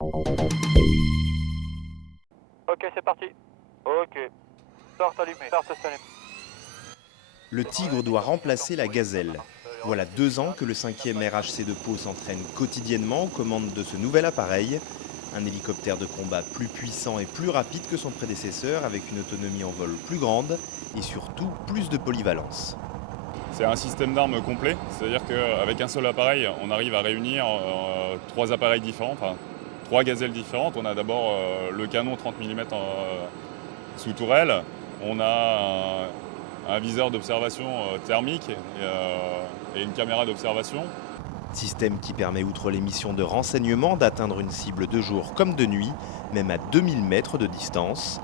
Ok, c'est parti. Ok. Torse allumé, torse allumé. Le Tigre doit remplacer la Gazelle. Voilà 2 ans que le 5e RHC de Pau s'entraîne quotidiennement aux commandes de ce nouvel appareil. Un hélicoptère de combat plus puissant et plus rapide que son prédécesseur, avec une autonomie en vol plus grande et surtout plus de polyvalence. C'est un système d'armes complet, c'est-à-dire qu'avec un seul appareil, on arrive à réunir 3 appareils différents, enfin 3 gazelles différentes. On a d'abord le canon 30 mm sous tourelle, on a un viseur d'observation thermique et une caméra d'observation. Système qui permet, outre les missions de renseignement, d'atteindre une cible de jour comme de nuit, même à 2000 mètres de distance.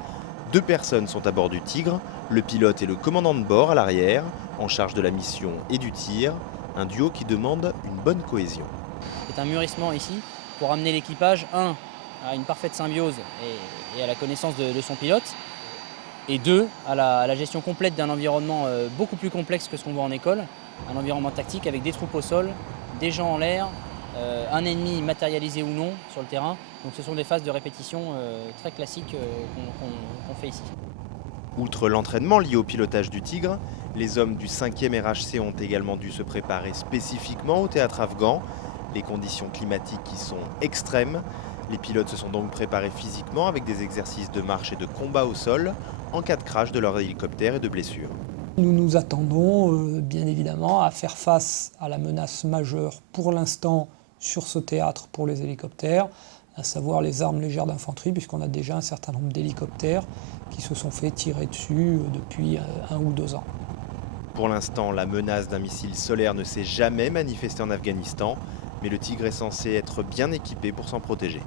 2 personnes sont à bord du Tigre, le pilote et le commandant de bord à l'arrière, en charge de la mission et du tir, un duo qui demande une bonne cohésion. C'est un mûrissement ici pour amener l'équipage, à une parfaite symbiose et à la connaissance de son pilote, et deux, à la gestion complète d'un environnement beaucoup plus complexe que ce qu'on voit en école, un environnement tactique avec des troupes au sol, des gens en l'air, un ennemi matérialisé ou non sur le terrain. Donc ce sont des phases de répétition très classiques qu'on fait ici. Outre l'entraînement lié au pilotage du Tigre, les hommes du 5e RHC ont également dû se préparer spécifiquement au théâtre afghan. Les conditions climatiques y sont extrêmes. Les pilotes se sont donc préparés physiquement avec des exercices de marche et de combat au sol en cas de crash de leur hélicoptère et de blessures. Nous nous attendons bien évidemment à faire face à la menace majeure pour l'instant sur ce théâtre pour les hélicoptères, à savoir les armes légères d'infanterie, puisqu'on a déjà un certain nombre d'hélicoptères qui se sont fait tirer dessus depuis 1 ou 2 ans. Pour l'instant, la menace d'un missile solaire ne s'est jamais manifestée en Afghanistan, mais le Tigre est censé être bien équipé pour s'en protéger.